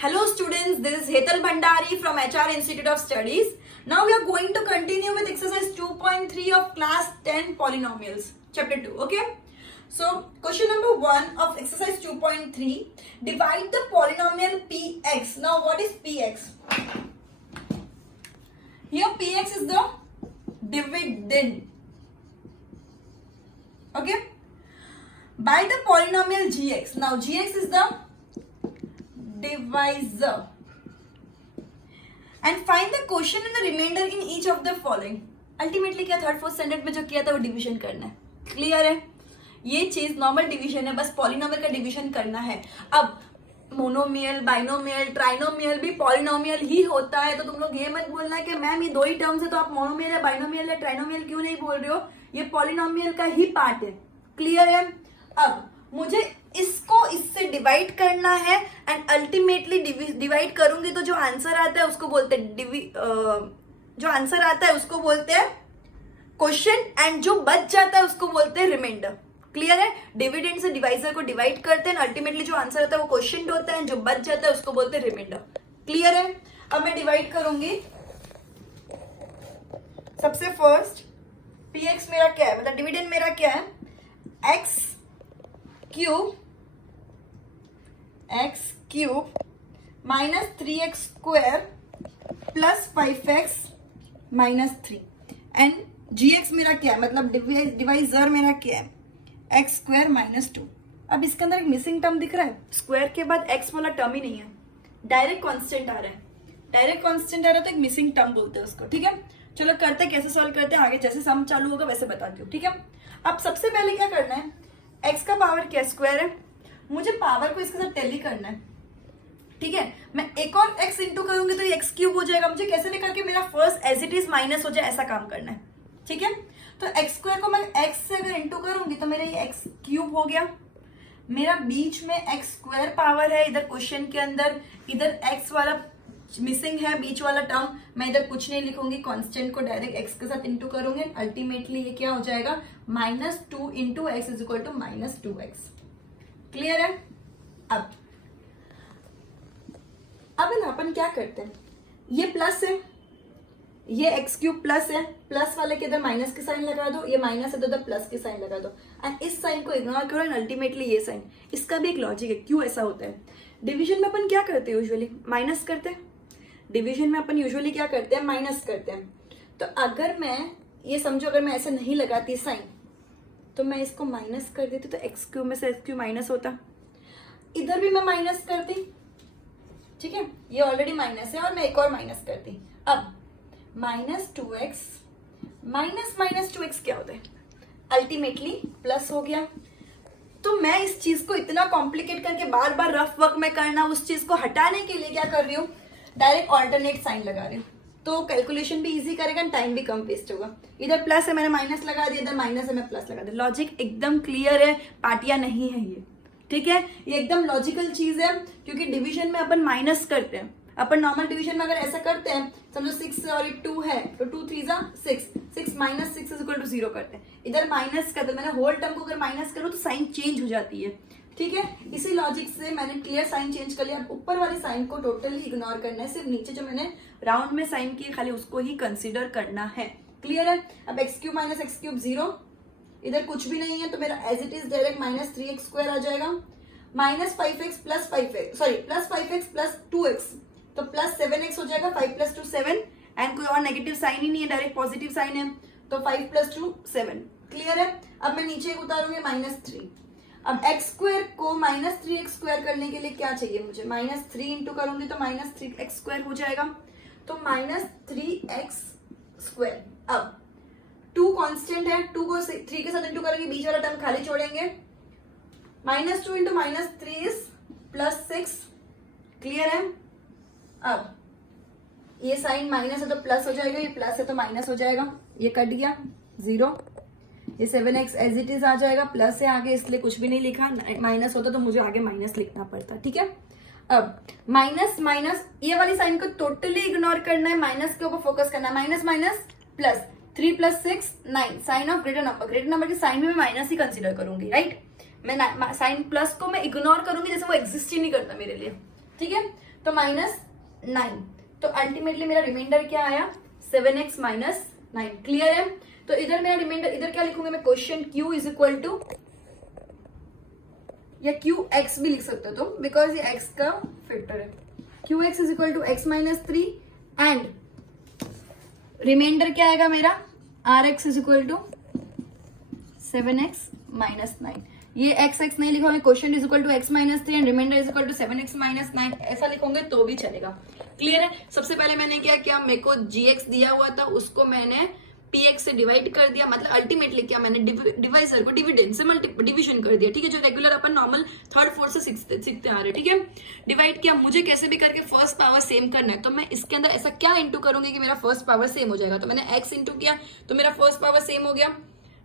Hello students, this is Hetal Bhandari from HR Institute of Studies. Now we are going to continue with exercise 2.3 of class 10 polynomials, chapter 2, okay? So question number 1 of exercise 2.3, divide the polynomial px. Now what is px? Here px is the dividend, okay? By the polynomial gx. Now gx is the divisor and find the quotient and the remainder in each of the following. Ultimately क्या third fourth standard में जो किया था वो division करना है. Clear है? ये चीज नॉर्मल डिवीजन है, बस पॉलिनोमियल का डिवीजन करना है. अब मोनोमियल, बाइनोमियल, ट्राइनोमियल भी पॉलिनोमियल ही होता है, तो तुम लोग ये मत बोलना कि मैम ये दो ही टर्म्स है तो आप मोनोमियल या बाइनोमियल या ट्राइनोमियल क्यों नहीं बोल रहे हो. ये पॉलिनोमियल का ही पार्ट है. क्लियर है? अब मुझे इसको इससे डिवाइड करना है एंड अल्टीमेटली डिवाइड करूंगी तो जो आंसर आता है उसको बोलते हैं जो आंसर आता है उसको बोलते हैं क्वेश्चन एंड जो बच जाता है उसको बोलते हैं रिमाइंडर. क्लियर है? डिविडेंड से डिवाइजर को डिवाइड करते हैं, अल्टीमेटली जो आंसर आता है वो क्वेश्चन होता है, जो बच जाता है उसको बोलते हैं रिमाइंडर. क्लियर है? अब मैं डिवाइड करूंगी. सबसे फर्स्ट px मेरा क्या है, मतलब डिविडेंड मेरा क्या है, x cube minus 3x square plus 5x minus 3 and gx मेरा क्या है, मतलब डिवाइजर मेरा क्या है, x स्क्वायर माइनस 2. अब इसके अंदर एक मिसिंग टर्म दिख रहा है, स्क्वायर के बाद x वाला टर्म ही नहीं है, डायरेक्ट कांस्टेंट आ रहा है. डायरेक्ट कांस्टेंट आ रहा है तो एक मिसिंग टर्म बोलते हैं उसको. ठीक है, चलो करते कैसे सॉल्व करते हैं, आगे जैसे सम चालू होगा वैसे बताती हूँ. ठीक है, अब सबसे पहले क्या करना है, x का पावर क्या स्क्वायर है, मुझे पावर को इसके साथ टेली करना है. ठीक है, मैं एक और x इंटू करूंगी तो ये x क्यूब हो जाएगा. मुझे कैसे लिखा कि मेरा first as it is minus हो जाए, ऐसा काम करना है. ठीक है, तो x स्क्वायर को मैं x से अगर इंटू करूंगी तो मेरा ये x क्यूब हो गया. मेरा बीच में x स्क्वायर पावर है, इधर क्वेश्चन के अंदर, इधर x वाला मिसिंग है बीच वाला टर्म. मैं इधर कुछ नहीं लिखूंगी, कांस्टेंट को डायरेक्ट x के साथ इंटू करूंगी. अल्टीमेटली ये क्या हो जाएगा, minus 2 into X is equal to minus 2x. Clear है? अब ना अपन क्या करते हैं, ये प्लस है, ये एक्स क्यूब प्लस है, प्लस वाले के इधर माइनस की साइन लगा दो, ये माइनस है तो इधर प्लस की साइन लगा दो एंड इस साइन को इग्नोर करो एंड अल्टीमेटली ये साइन. इसका भी एक लॉजिक है क्यों ऐसा होता है. डिवीजन में अपन क्या करते हैं, यूजुअली माइनस करते हैं. डिवीजन में अपन यूजुअली क्या करते हैं, माइनस करते हैं. तो अगर मैं ये समझो, अगर मैं ऐसे नहीं लगाती साइन तो मैं इसको माइनस कर देती तो एक्स क्यूब में से एक्स क्यूब माइनस होता. इधर भी मैं माइनस करती. ठीक है, ये ऑलरेडी माइनस है और मैं एक और माइनस करती. अब minus 2x minus minus 2x क्या होता है, अल्टीमेटली प्लस हो गया. तो मैं इस चीज को इतना कॉम्प्लिकेट करके बार बार रफ वर्क में करना, उस चीज को हटाने के लिए क्या कर रही हूँ, डायरेक्ट ऑल्टरनेट साइन लगा रही हूँ. तो कैलकुलेशन भी इजी करेगा, टाइम भी कम वेस्ट होगा. इधर प्लस है मैंने माइनस लगा दिया, इधर माइनस है मैं प्लस लगा दिया. लॉजिक एकदम क्लियर है, पार्टियां नहीं है ये. ठीक है, ये एकदम लॉजिकल चीज है क्योंकि डिवीजन में अपन माइनस करते हैं. अपन नॉर्मल डिवीजन में अगर ऐसा करते हैं, समझो 6 और 2 है तो 2 3 जा 6 माइनस 6 इज इक्वल टू 0 करते हैं. इधर माइनस करते, मैंने होल टर्म को अगर माइनस करूँ तो साइन चेंज हो जाती है. ठीक है, इसी लॉजिक से मैंने क्लियर साइन चेंज कर लिया. अब ऊपर वाली साइन को टोटली इग्नोर करना है, सिर्फ नीचे जो मैंने राउंड में साइन की खाली उसको ही कंसिडर करना है. क्लियर है? अब X cube minus X cube 0, इधर कुछ भी नहीं है तो मेरा as it is direct minus 3x square आ जाएगा. Minus 5x plus 5x sorry plus 5x plus 2x तो प्लस 7x हो जाएगा. 5 प्लस 2 7 एंड कोई और नेगेटिव साइन ही नहीं है, डायरेक्ट पॉजिटिव साइन है तो 5 प्लस 2 7. क्लियर है? अब मैं नीचे उतारूंगी माइनस 3. अब x स्क्वायर को माइनस 3x स्क्वायर करने के लिए क्या चाहिए मुझे, माइनस 3 इंटू करूंगी तो माइनस 3x स्क्वायर हो जाएगा. तो माइनस 3x स्क्वायर. अब 2 कांस्टेंट है, 2 को 3 के साथ इंटू करेंगे, बीच वाला टर्म खाली छोड़ेंगे. Minus 2 into minus 3 is plus 6. Clear है? अब ये साइन माइनस है तो प्लस हो जाएगा, ये प्लस है तो माइनस हो जाएगा. ये कट गया 0. ये 7x एज इट इज आ जाएगा, प्लस है आगे इसलिए कुछ भी नहीं लिखा. माइनस होता तो मुझे आगे माइनस लिखना पड़ता. ठीक है, अब माइनस माइनस ये वाली साइन को टोटली इग्नोर करना है, माइनस के ऊपर फोकस करना है. Minus minus plus 3 plus 6 9 sign of greater number. Greater number की साइन में मैं माइनस ही कंसिडर करूंगी. राइट, मैं साइन प्लस को मैं इग्नोर करूंगी जैसे वो एग्जिस्ट ही नहीं करता मेरे लिए. ठीक है, तो -9, तो अल्टीमेटली मेरा रिमाइंडर क्या आया 7x माइनस 9। क्लियर है? तो इधर मेरा रिमाइंडर, इधर क्या लिखूंगी मैं, question q is equal to, या qx भी लिख सकते हो तुम, बिकॉज ये x का फैक्टर है। qx is equal to x minus 3 and remainder क्या आएगा मेरा, rx is equal to 7x minus 9। ये x नहीं लिखोगे, question is equal to x minus 3 and remainder is equal to 7x minus 9, ऐसा लिखोगे तो भी चलेगा। क्लियर है? सबसे पहले मैंने क्या किया, मेरे को gx दिया हुआ था, उसको मैंने px से डिवाइड कर दिया, मतलब अल्टीमेटली क्या, मैंने डिवाइजर को डिविडेंड से डिविजन कर दिया। ठीक है, जो रेगुलर अपन नॉर्मल थर्ड फोर्थ से सीखते आ रहे। ठीक है, डिवाइड किया, मुझे कैसे भी करके फर्स्ट पावर सेम करना है, तो मैं इसके अंदर ऐसा क्या इंटू करूंगी कि मेरा फर्स्ट पावर सेम हो जाएगा। तो मैंने x इंटू किया तो मेरा फर्स्ट पावर सेम हो गया।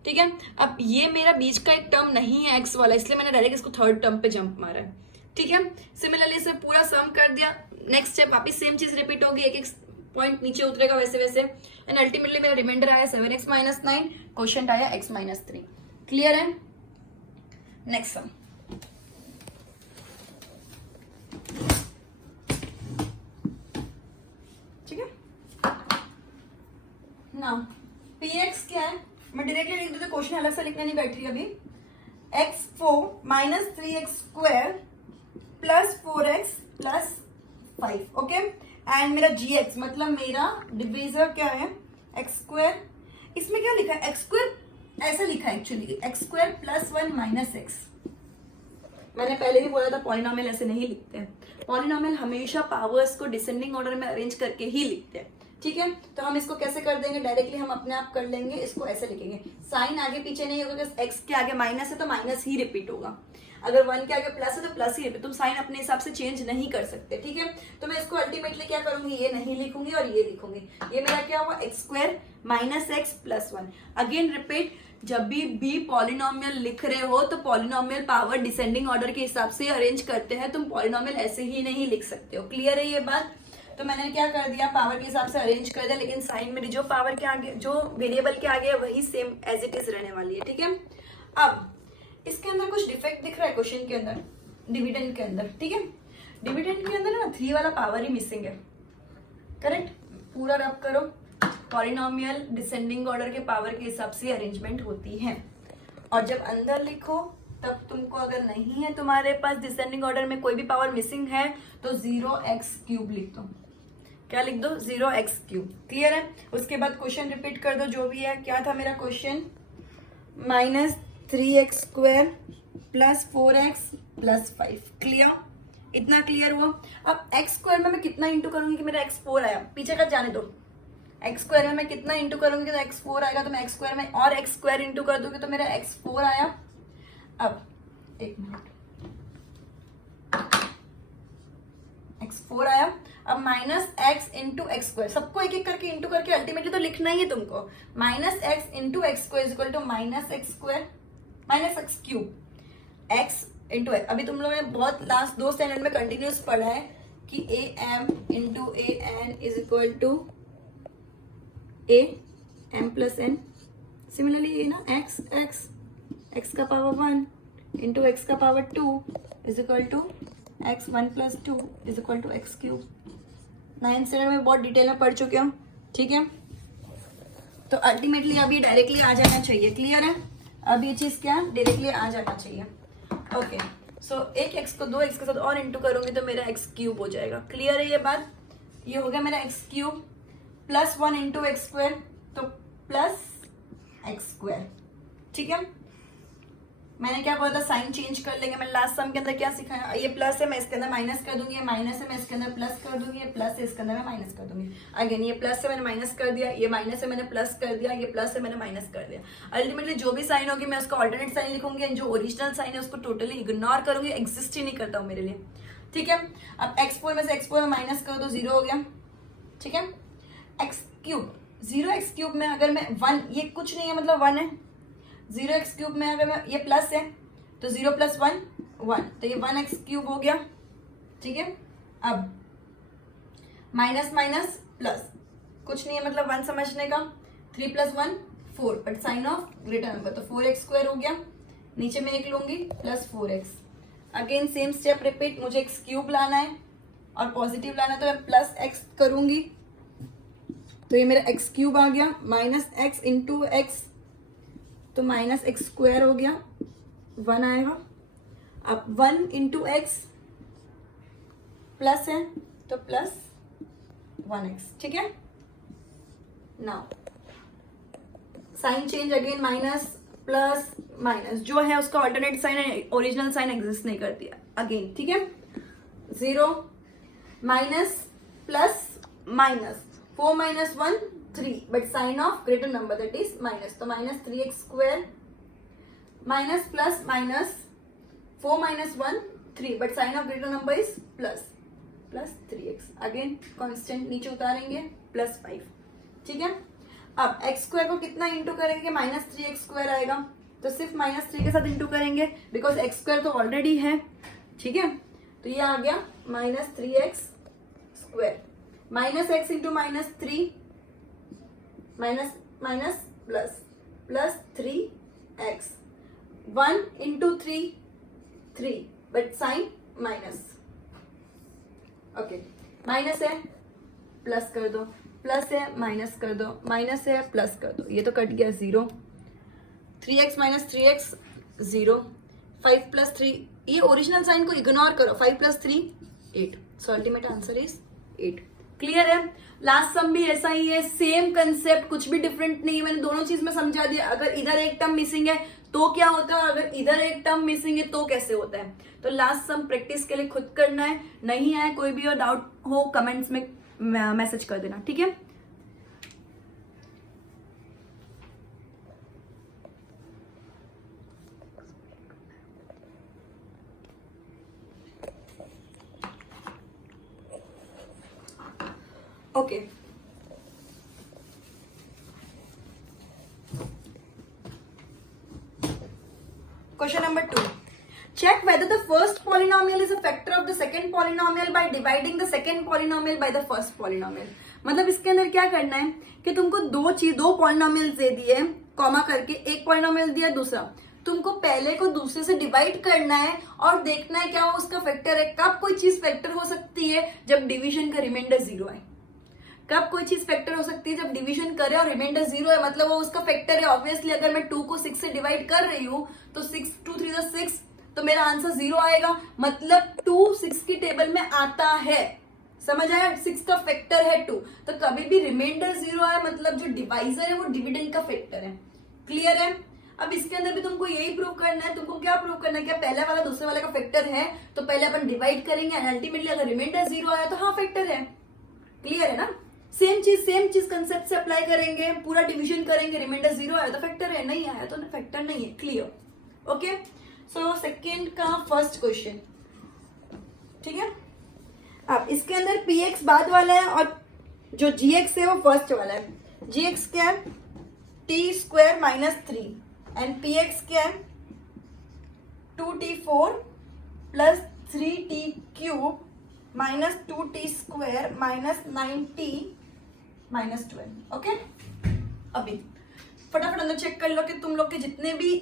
ठीक है, अब ये मेरा बीच का एक टर्म नहीं है x वाला, इसलिए मैंने डायरेक्ट इसको थर्ड टर्म पे जंप मारा है। ठीक है, सिमिलरली इसे पूरा सम कर दिया, नेक्स्ट स्टेप वापस सेम चीज रिपीट होगी, एक एक पॉइंट नीचे उतरेगा वैसे वैसे, एंड अल्टीमेटली मेरा रिमाइंडर आया 7x माइनस 9, क्वेश्चन आया x माइनस 3। क्लियर है? नेक्स्ट सम, ठीक है ना, px क्या है, मैं डायरेक्टली लिख देती हूँ, क्वेश्चन अलग से लिखने नहीं बैठ रही अभी। x4 minus 3x square plus 4x plus 5, okay. And मेरा gx मतलब मेरा डिविजर क्या है, x स्क्वायर, इसमें क्या लिखा है, x स्क्वायर ऐसा लिखा है actually, x square plus 1 minus x। मैंने पहले भी बोला था पॉलिनोमियल ऐसे नहीं लिखते हैं, पॉलिनोमियल हमेशा पावर्स को डिसेंडिंग ऑर्डर में अरेंज करके ही लिखते हैं। ठीक है, तो हम इसको कैसे कर देंगे, डायरेक्टली हम अपने आप कर लेंगे, इसको ऐसे लिखेंगे, साइन आगे पीछे नहीं होगा, x के आगे माइनस है तो माइनस ही रिपीट होगा, अगर 1 के आगे प्लस है तो प्लस ही रिपीट, तुम साइन अपने हिसाब से चेंज नहीं कर सकते। ठीक है, तो मैं इसको अल्टीमेटली क्या करूंगी, ये नहीं लिखूंगी और ये लिखूंगी, ये मेरा क्या हुआ, x square minus x plus 1। Again repeat, जब भी पॉलिनोमियल लिख रहे हो तो पॉलिनोमियल पावर डिसेंडिंग ऑर्डर के हिसाब से अरेंज करते हैं, तुम पॉलिनोमियल ऐसे ही नहीं लिख सकते हो। क्लियर है ये बात? तो मैंने क्या कर दिया, पावर के हिसाब से अरेंज कर दिया, लेकिन साइन मेरी जो पावर के आगे, जो वेरिएबल के आगे है वही सेम एज इट इज रहने वाली है। ठीक है, अब इसके अंदर कुछ डिफेक्ट दिख रहा है क्वेश्चन के अंदर, डिविडेंड के अंदर। ठीक है, डिविडेंड के अंदर ना 3 वाला पावर ही मिसिंग है। करेक्ट, पूरा रब करो, पॉलिनोमियल डिसेंडिंग ऑर्डर के पावर के हिसाब से अरेंजमेंट होती है, और जब अंदर लिखो तब तुमको, अगर नहीं है तुम्हारे पास डिसेंडिंग ऑर्डर में कोई भी पावर मिसिंग है तो 0x³ लिख दो। क्या लिख दो, 0x³। क्लियर है? उसके बाद क्वेश्चन रिपीट कर दो, जो भी है। क्या था मेरा question, minus 3x square plus 4x plus 5। Clear? इतना क्लियर हुआ? अब x स्क्वायर में मैं कितना इंटू करूंगी कि मेरा x4 आया, पीछे का जाने दो। x स्क्वायर में मैं कितना इंटू करूंगी तो x4 आएगा, तो मैं x स्क्वायर में और x स्क्वायर इंटू कर दूंगी तो मेरा x4 आया। अब एक मिनट, x4 आया, अब minus x into X square, सबको एक एक करके इंटू करके अल्टीमेटली तो लिखना ही है तुमको। Minus x into X square equal to minus X square minus x³ x into, अभी तुम लोगों ने बहुत लास्ट 2 स्टैंडर्ड में कंटिन्यूस पढ़ा है कि am into an is equal to am plus n। Similarly ये ना x का पावर 1 इंटू x का power 2 is equal to x1 plus 2 is equal to x³। 9th standard में बहुत डिटेल में पढ़ चुके हो। ठीक है, तो अल्टीमेटली अब ये डायरेक्टली आ जाना चाहिए। क्लियर है? अब ये चीज क्या डायरेक्टली आ जाना चाहिए। ओके, सो एक x को 2x के साथ और इंटू करूंगी तो मेरा x³ हो जाएगा। क्लियर है ये बात? ये हो गया मेरा x³ plus 1 into X square, तो प्लस एक्स स्क्वायर। ठीक है, मैंने क्या बोला था, साइन चेंज कर लेंगे। मैंने लास्ट सम के अंदर क्या सिखाया, ये प्लस है मैं इसके अंदर माइनस कर दूंगी, ये माइनस है मैं इसके अंदर प्लस कर दूंगी, ये प्लस है इसके अंदर मैं माइनस कर दूंगी। अगेन ये प्लस है मैंने माइनस कर दिया, ये माइनस है मैंने प्लस कर दिया, ये प्लस है मैंने माइनस कर दिया। अल्टीमेटली जो भी साइन होगी मैं उसका ऑल्टरनेट साइन लिखूंगी, जो ओरिजिनल साइन है उसको टोटली इग्नोर करूंगी, एग्जिस्ट ही नहीं करता हूँ मेरे लिए। ठीक है, अब x4 में से x4 में माइनस कर दो, 0 हो गया। ठीक है, x³ 0x³ में अगर मैं 1, ये कुछ नहीं है मतलब 1 है। 0x³ में अगर मैं, ये प्लस है तो 0 प्लस 1 1, तो ये 1x³ हो गया। ठीक है, अब माइनस माइनस प्लस, कुछ नहीं है मतलब 1 समझने का। 3 plus 1 4, but sign of greater number, तो 4x² हो गया। नीचे में एक लूंगी plus 4x। Again same step repeat, मुझे x³ लाना है, और पॉजिटिव लाना तो मैं प्लस एक्स करूंगी, तो ये मेरा एक्स क्यूब आ गया, माइनस एक्स इंटू एक्स तो माइनस एक्स स्क्वायर हो गया, 1 आएगा। अब 1 इंटू एक्स प्लस है तो प्लस 1x, ठीक है। Now sign change again, minus plus minus, जो है उसका ऑल्टरनेट साइन है, ओरिजिनल साइन एग्जिस्ट नहीं करती है अगेन, ठीक है। 0 minus plus minus, 4 minus 1 3, but sign of greater number that is minus, तो minus 3x square, minus plus minus 4 minus 1 3, but sign of greater number is plus 3x, again constant नीचे उतारेंगे plus 5, ठीक है। अब x square को कितना into करेंगे, minus 3x square आएगा, तो सिर्फ माइनस 3 के साथ इंटू करेंगे बिकॉज एक्स स्क्वायर तो ऑलरेडी है, ठीक है। तो ये आ गया minus 3x square, minus X into minus 3, minus minus plus 3x, 1 into 3 but sign minus, okay. Minus है प्लस कर दो, प्लस है माइनस कर दो, माइनस है प्लस कर दो, ये तो कट गया 0, 3x माइनस 3x 0, 5 प्लस 3, ये ओरिजिनल साइन को इग्नोर करो, 5 plus 3 8, so ultimate answer is 8। Clear है। लास्ट सम भी ऐसा ही है, सेम कंसेप्ट, कुछ भी डिफरेंट नहीं है, मैंने दोनों चीज में समझा दिया। अगर इधर एक टर्म मिसिंग है तो क्या होता है, अगर इधर एक टर्म मिसिंग है तो कैसे होता है। तो लास्ट सम प्रैक्टिस के लिए खुद करना है, नहीं आए कोई भी और डाउट हो कमेंट्स में मैसेज कर देना, ठीक है। Okay question number 2, check whether the first polynomial is a factor of the second polynomial by dividing the second polynomial by the first polynomial। मतलब इसके अंदर क्या करना है कि तुमको दो पॉलिनोमियल्स दे दिए कॉमा करके, एक पॉलिनोमियल दिया दूसरा, तुमको पहले को दूसरे से डिवाइड करना है और देखना है क्या वो उसका फैक्टर है। कब कोई चीज फैक्टर हो सकती है, जब डिवीजन का रिमाइंडर 0 है। कब कोई चीज फैक्टर हो सकती है, जब डिवीजन करे और रिमाइंडर 0 है, मतलब वो उसका फैक्टर है। ऑब्वियसली अगर मैं 2 को 6 से डिवाइड कर रही हूँ तो 6 2 3 6, तो मेरा आंसर 0 आएगा, मतलब 2 6 की टेबल में आता है। समझ आया, 6 का फैक्टर है 2, तो कभी भी रिमाइंडर 0 आए मतलब जो डिवाइजर है वो डिविडेंड का फैक्टर है। क्लियर है। अब इसके अंदर भी तुमको यही प्रूव करना है। तुमको क्या प्रूव करना है, क्या पहला वाला दूसरे वाले का फैक्टर है, तो पहले अपन डिवाइड करेंगे एंड अल्टीमेटली अगर रिमाइंडर 0 आया तो हाँ फैक्टर है। क्लियर है ना। सेम चीज कंसेप्ट से अप्लाई करेंगे, पूरा डिवीजन करेंगे, रिमाइंडर 0 आया तो फैक्टर है, नहीं आया तो फैक्टर नहीं है। क्लियर। ओके, सो सेकेंड का फर्स्ट क्वेश्चन, ठीक है। अब इसके अंदर px बाद वाला है और जो gx है वो फर्स्ट वाला है। gx क्या है, t² माइनस 3 एंड px क्या है 2t4 plus 3t³ minus 2t² minus 9t minus 12। Okay, अभी फटाफट अंदर चेक कर लो कि तुम लोग के जितने भी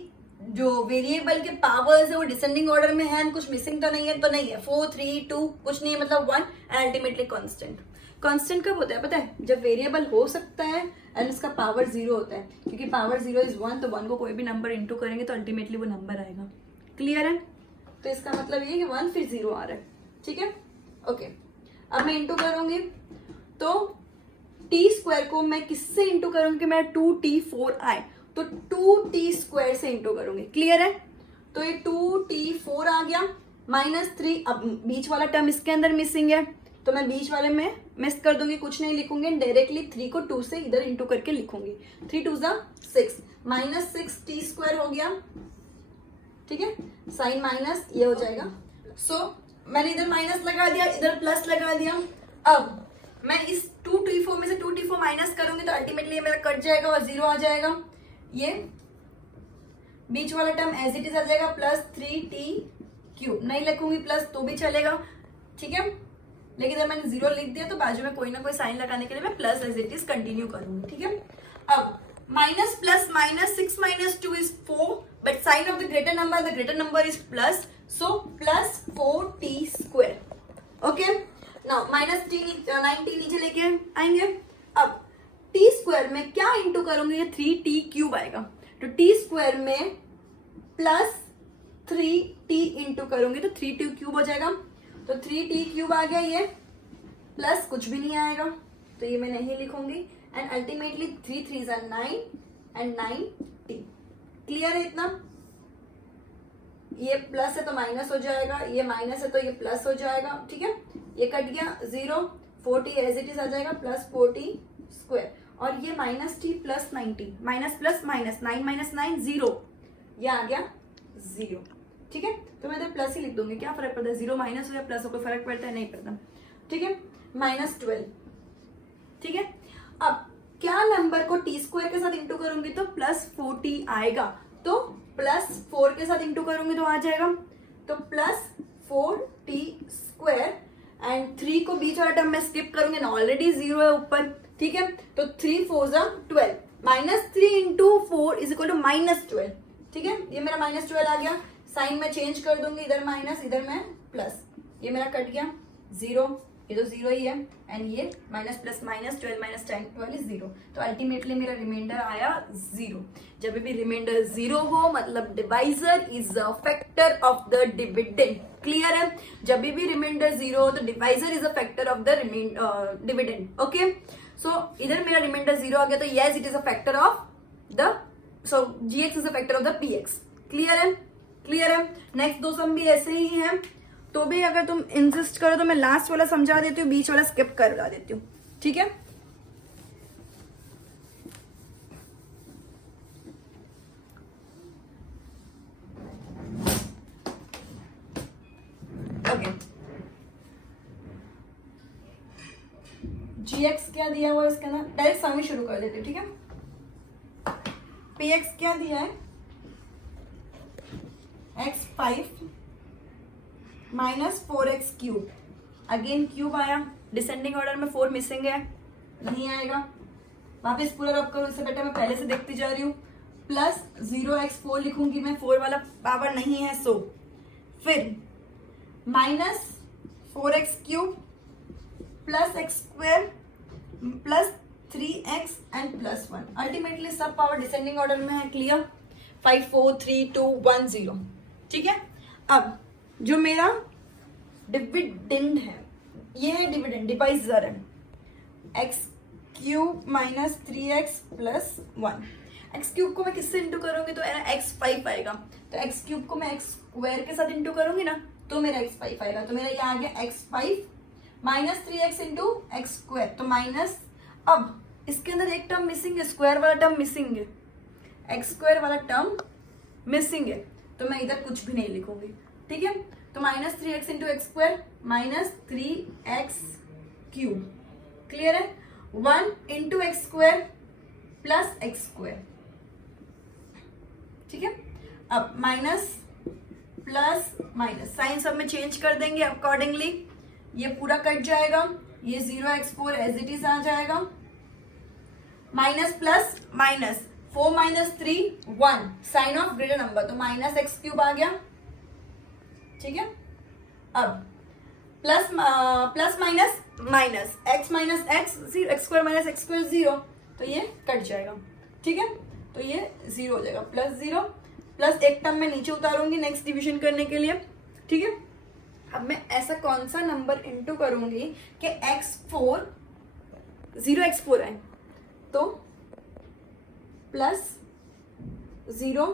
जो वेरिएबल के पावर्स है वो डिसेंडिंग ऑर्डर में है, कुछ मिसिंग तो नहीं है। तो नहीं है 4 3 2 कुछ नहीं है, मतलब 1 एंड अल्टीमेटली कांस्टेंट। कांस्टेंट कब होता है पता है, जब वेरिएबल हो सकता है एंड उसका पावर 0 होता है, क्योंकि पावर 0 इज 1, तो 1 को कोई भी नंबर इंटू करेंगे तो अल्टीमेटली वो नंबर आएगा। क्लियर है। तो इसका मतलब ये कि 1 फिर 0 आ रहा है। ठीक है, ओके। अब मैं इंटू करूंगी तो t² को मैं किससे इंटू करूंगी कि मैं 2t4 आए, तो 2t² से इंटू करूंगी। क्लियर है। तो ये 2t4 आ गया माइनस 3। अब बीच वाला टर्म इसके अंदर मिसिंग है तो मैं बीच वाले में मिस कर दूंगी, कुछ नहीं लिखूंगी, डायरेक्टली 3 को 2 से इधर इंटू करके लिखूंगी। 3 2 6 माइनस 6t² हो गया। ठीक है, साइन माइनस ये हो जाएगा। सो मैंने इधर माइनस लगा दिया, इधर प्लस लगा दिया। अब मैं इस 2t4 में से 2t4 माइनस करूंगी तो अल्टीमेटली ये मेरा कट जाएगा और 0 आ जाएगा। ये बीच वाला टर्म एज इट इज आ जाएगा, प्लस 3t³ नहीं लिखूंगी प्लस तो भी चलेगा। ठीक है, लेकिन जब मैंने 0 लिख दिया तो बाजू में कोई ना कोई साइन लगाने के लिए मैं plus as it is continue करूंगी। ठीक है, अब minus plus minus 6 minus 2 is 4, but sign of the greater number is plus, so plus 4t²। Okay, now minus T 9t नीचे लेके आएंगे। अब टी स्क्वायर में क्या इंटू करूंगी, ये 3t क्यूब आएगा, तो टी स्क्वायर में प्लस 3t इंटू करूंगी तो 3t क्यूब हो जाएगा, तो 3t क्यूब आ गया, ये प्लस कुछ भी नहीं आएगा तो ये मैं नहीं लिखूंगी, and ultimately 3 3 are 9 and 9t। Clear है इतना? ये प्लस है तो माइनस हो जाएगा, ये माइनस है तो ये प्लस हो जाएगा, ठीक है, ये कट गया 0, 4t एज इट इज आ जाएगा प्लस 4t स्क्वायर, और ये minus T plus 9t, minus plus minus 9 minus 9 0, ये आ गया 0, ठीक है, तो मैं इधर प्लस ही लिख दूंगी, क्या फर्क पड़ता है, 0 माइनस हो या प्लस हो, कोई फर्क पड़ता है, नहीं पड़ता, ठीक है, -12, ठीक है। अब क्या नंबर को टी स्क्वायर के साथ इंटू करूंगी तो प्लस 4t आएगा, तो प्लस 4 के साथ इंटू करूंगी तो आ जाएगा, तो प्लस 4t स्क्वायर, एंड 3 को बीच वाला टर्म में स्किप करूंगी ना, ऑलरेडी 0 है ऊपर, ठीक है, तो 3 4 12, -3 इंटू 4 इज इक्वल टू -12, ठीक है, ये मेरा -12 आ गया, साइन में चेंज कर दूंगी, इधर माइनस इधर में प्लस, ये मेरा कट गया 0, ये तो 0 ही है, एंड ये minus plus minus 12 minus 12 is 0, तो अल्टीमेटली मेरा रिमाइंडर आया 0। जब भी रिमाइंडर 0 हो मतलब divisor is a factor of the dividend. Clear है? जब भी रिमाइंडर 0 हो तो divisor is a factor of the dividend. Okay, so इधर मेरा रिमाइंडर 0 आ गया, तो yes it is a factor of the, so gx is a factor of the px। Clear है? क्लियर है? नेक्स्ट दो सम भी ऐसे ही हैं, तो भी अगर तुम इंसिस्ट करो तो मैं लास्ट वाला समझा देती हूँ, बीच वाला स्किप करवा देती हूँ, ठीक है। ओके, gx क्या दिया हुआ है इसका ना, डायरेक्ट सम ही शुरू कर देती हूँ, ठीक है। px क्या दिया है, x5 -4x cube, again cube आया, डिसेंडिंग ऑर्डर में 4 मिसिंग है, नहीं आएगा, वापस पूरा रब करो, इससे बेटर मैं पहले से देखती जा रही हूँ, प्लस 0x4 लिखूंगी मैं, 4 वाला पावर नहीं है, सो फिर -4x cube plus x square plus 3x and plus 1, ultimately सब पावर डिसेंडिंग ऑर्डर में है। क्लियर? 5 4 3 2 1 0, ठीक है। अब जो मेरा डिविडेंड है, ये है डिविडेंड, डिवाइजर है, x cube minus 3x plus 1, x cube को मैं किससे इंटू करूंगी तो x5 आएगा, तो एक्स क्यूब को मैं एक्स स्क्वायर के साथ इंटू करूंगी ना तो मेरा x5 आएगा, तो मेरा ये आ गया x5 minus 3x into X square, तो माइनस, अब इसके अंदर एक टर्म मिसिंग है, स्क्वायर वाला टर्म मिसिंग है, एक्स स्क्वायर वाला टर्म मिसिंग है, तो मैं इधर कुछ भी नहीं लिखूंगी, ठीक है। तो -3x into X square -3x cube, clear है, 1 into X square plus x square, ठीक है। अब माइनस प्लस माइनस, साइन सब में चेंज कर देंगे अकॉर्डिंगली, ये पूरा कट जाएगा, ये 0x4 एज इट इज आ जाएगा, minus plus minus 4 minus 3 1, sign of greater number, तो -x क्यूब आ गया, ठीक है। अब plus plus minus minus x minus X, X square minus X square 0, तो ये कट जाएगा, ठीक है, तो ये 0 हो जाएगा, प्लस 0 प्लस एक टर्म में नीचे उतारूंगी नेक्स्ट डिवीजन करने के लिए, ठीक है। अब मैं ऐसा कौन सा नंबर इंटू करूंगी कि x4 0x4 आए, तो प्लस 0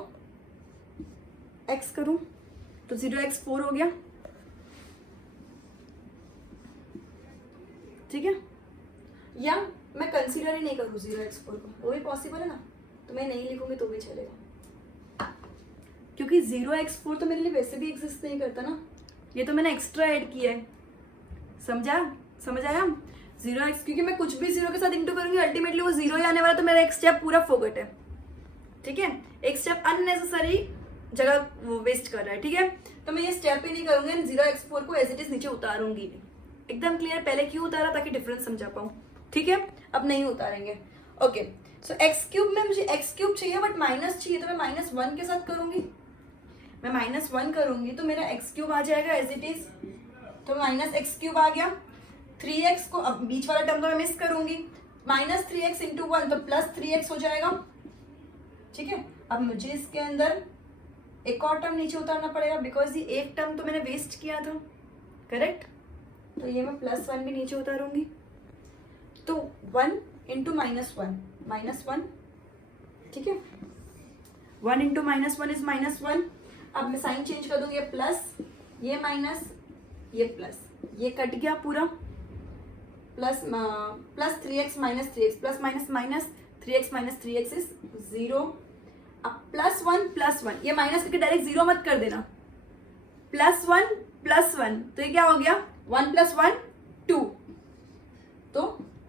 x करूं तो 0x4 हो गया, ठीक है। या मैं कंसीडर ही नहीं करूं 0x4 को, वो भी पॉसिबल है ना, तो मैं नहीं लिखूंगी तो भी चलेगा, क्योंकि 0x4 तो मेरे लिए वैसे भी एग्जिस्ट नहीं करता ना, ये तो मैंने एक्स्ट्रा ऐड किया है, समझा? समझ आया? 0x, क्योंकि मैं कुछ भी 0 के साथ इंटू करूंगी अल्टीमेटली वो 0 ही आने वाला, तो मेरा एक स्टेप पूरा फोकट है, ठीक है, एक स्टेप अननेसेसरी जगह वो वेस्ट कर रहा है, ठीक है। तो मैं ये स्टेप ही नहीं करूंगी, 0x4 को एज इट इज नीचे उतारूंगी नहीं, एकदम क्लियर। पहले क्यों उतारा, ताकि डिफरेंस समझा पाऊं, ठीक है, अब नहीं उतारेंगे। ओके, सो एक्स क्यूब में मुझे एक्स क्यूब चाहिए बट माइनस चाहिए, तो मैं -1 के साथ करूंगी, मैं -1 करूंगी तो मेरा एक्स क्यूब आ जाएगा एज इट इज, तो -x क्यूब आ गया, 3x को, अब बीच वाला टर्म तो मैं मिस करूंगी, -3x इंटू 1 तो +3x हो जाएगा, ठीक है। अब मुझे इसके अंदर एक और टर्म नीचे उतारना पड़ेगा बिकॉज ये एक टर्म तो मैंने वेस्ट किया था, करेक्ट। तो ये मैं +1 भी नीचे उतारूंगी, तो 1 इंटू -1 -1, ठीक है। 1 इंटू -1 इज -1। अब मैं साइन चेंज कर दूंगी, ये प्लस, ये माइनस, ये प्लस, ये कट गया पूरा, plus 3x minus 3x, plus minus minus 3x minus 3x is 0। अब +1 ये माइनस करके डायरेक्ट 0 मत कर देना, +1 तो ये क्या हो गया, 1 + 1 2, तो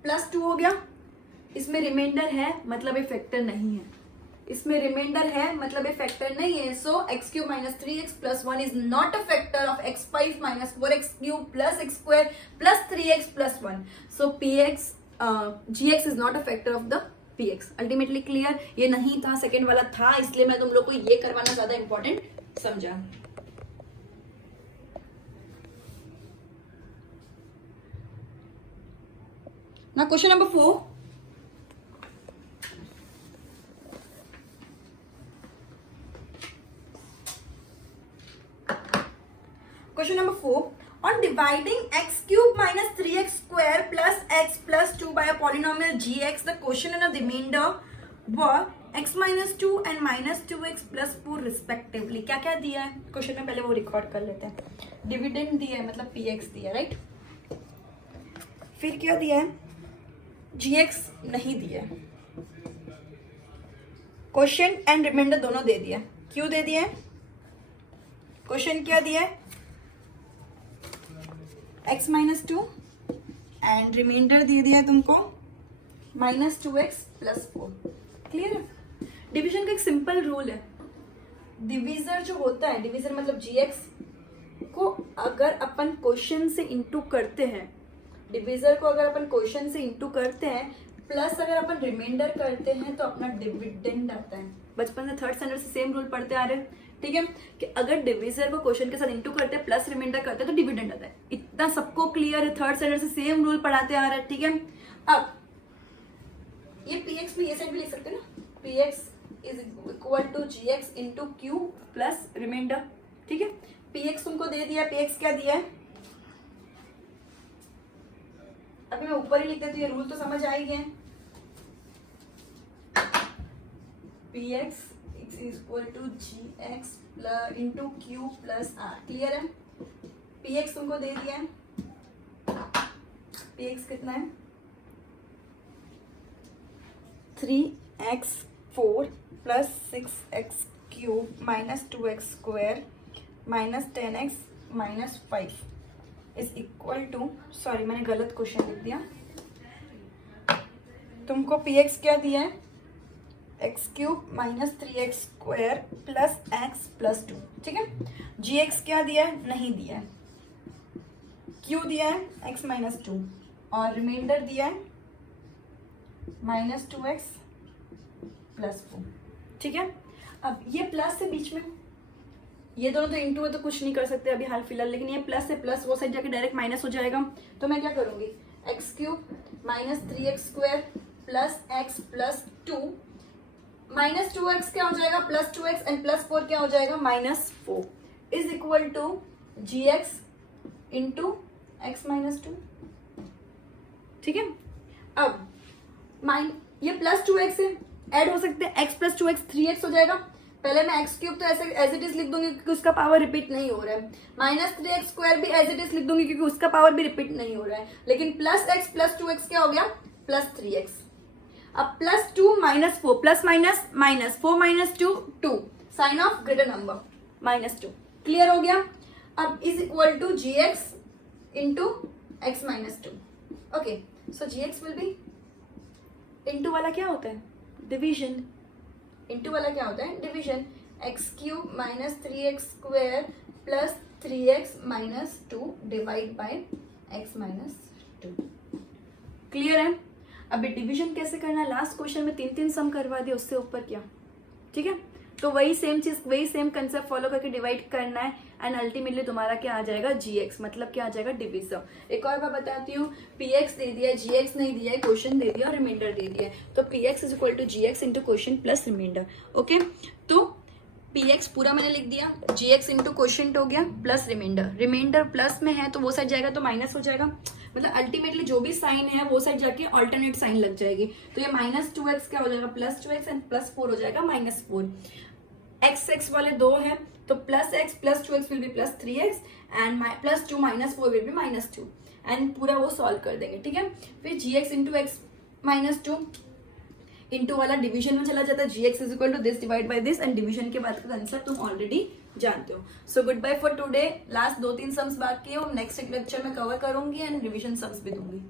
+2 हो गया। इसमें रिमाइंडर है मतलब ये फैक्टर नहीं है, इसमें रिमाइंडर है मतलब ये फैक्टर नहीं है। सो x³ - 3x + 1 is not a factor of x5 - 4x³ + x² + 3x + 1। So gx is not a factor of the px। Ultimately clear, ये नहीं था, सेकेंड वाला था, इसलिए मैं तुम लोग को ये करवाना ज्यादा इंपॉर्टेंट समझा। ना question number 4, Question number 4. On dividing x³ - 3x² + x + 2 by a polynomial gx, the quotient and the remainder were x - 2 and -2x + 4 respectively. क्या क्या दिया है क्वेश्चन में, पहले वो रिकॉर्ड कर लेते हैं। डिविडेंड दिया है मतलब px दिया, राइट। फिर क्या दिया है, gx नहीं दिया है, क्वेश्चन एंड रिमाइंडर दोनों दे दिया। क्यों दे दिया है, क्वेश्चन क्या दिया है, x - 2 एंड रिमाइंडर दे दिया है तुमको -2x + 4। क्लियर है। डिवीजन का एक सिंपल रूल है, डिवीजर जो होता है, डिवीजर मतलब gx को अगर अपन क्वेश्चन से इंटू करते हैं, डिवीजर को अगर अपन क्वेश्चन से इंटू करते हैं प्लस अगर अपन रिमाइंडर करते हैं तो अपना डिविडेंड आता है। बचपन से थर्ड स्टैंडर्ड से सेम रूल पढ़ते आ रहे हैं, ठीक है, कि अगर डिवीजर को क्वेश्चन के साथ इंटू करते हैं प्लस रिमाइंडर करते हैं तो डिविडेंड आता है। इतना सबको क्लियर है, थर्ड स्टैंडर्ड से सेम रूल पढ़ाते आ रहे हैं, ठीक है। अब ये px भी ये साइड भी लिख सकते हैं ना, px is equal to gx into Q plus remainder, ठीक है। px तुमको दे दिया, px क्या दिया है, अभी मैं ऊपर ही लिख देती हूँ, ये रूल तो समझ आ ही गए। px is equal to gx into Q plus r, clear है। px तुमको दे दिया है, px कितना है, 3x4 + 6x³ - 2x² - 10x - 5 is equal to, sorry मैंने गलत क्वेश्चन लिख दिया, तुमको px क्या दिया है, x³ - 3x² + x + 2, ठीक है। gx क्या दिया है, नहीं दिया है, q दिया है x - 2 और रिमाइंडर दिया है -2x + 4, ठीक है। अब ये प्लस से बीच में, ये दोनों तो इंटू है तो कुछ नहीं कर सकते अभी हाल फिलहाल, लेकिन ये प्लस से प्लस वो साइड जाके डायरेक्ट माइनस हो जाएगा। तो मैं क्या करूंगी, x³ - 3x² + x + 2 -2x क्या हो जाएगा, +2x एंड +4 क्या हो जाएगा, -4 is equal to gx into x - 2, ठीक है। अब ये +2x है, ऐड हो सकते हैं, x + 2x 3x हो जाएगा। पहले मैं x³ तो ऐसे एज इट इज लिख दूंगी क्योंकि उसका पावर रिपीट नहीं हो रहा है, -3x² भी एज इट इज लिख दूंगी क्योंकि उसका पावर भी रिपीट नहीं हो रहा है, लेकिन +x + 2x क्या हो गया, +3x। अब +2 - 4 plus minus minus 4 - 2 2, sign of greater number -2, clear हो गया। अब is equal to gx into x - 2, okay. So gx will be, into वाला क्या होता है, डिवीजन, इंटू वाला क्या होता है, division, x³ - 3x² + 3x - 2 divide by x - 2, clear है। अभी डिवीजन कैसे करना है, लास्ट क्वेश्चन में 3 सम करवा दिया, उससे ऊपर क्या, ठीक है। तो वही सेम चीज, वही सेम कंसेप्ट फॉलो करके डिवाइड करना है। एंड अल्टीमेटली तुम्हारा क्या आ जाएगा, gx, मतलब क्या आ जाएगा, डिविजन। एक और बात बताती हूँ, px दे दिया है, gx नहीं दिया है, क्वेश्चन दे दिया और रिमाइंडर दे दिया है, तो px is equal to gx into question plus remainder. Okay, तो px पूरा मैंने लिख दिया, gx इंटू क्वेश्चन हो गया प्लस रिमाइंडर, रिमाइंडर प्लस में है तो वो साइड जाएगा तो माइनस हो जाएगा, मतलब अल्टीमेटली जो भी साइन है वो साइड जाके ऑल्टरनेट साइन लग जाएगी, तो ये -2x क्या हो जाएगा, +2x एंड +4 हो जाएगा -4। x वाले 2 है तो +x + 2x will be +3x and +2 - 4 will be -2 and पूरा वो सॉल्व कर देंगे, ठीक है। फिर gx इंटू x -2 इंटू वाला डिवीजन में चला जाता है, gx is equal to this divide by this, and division के बाद का आंसर तुम ऑलरेडी जानते हो। So good bye for today. Last 2-3 sums बाकी है, वो नेक्स्ट लेक्चर में कवर करूंगी एंड रिवीजन सम्स भी दूंगी।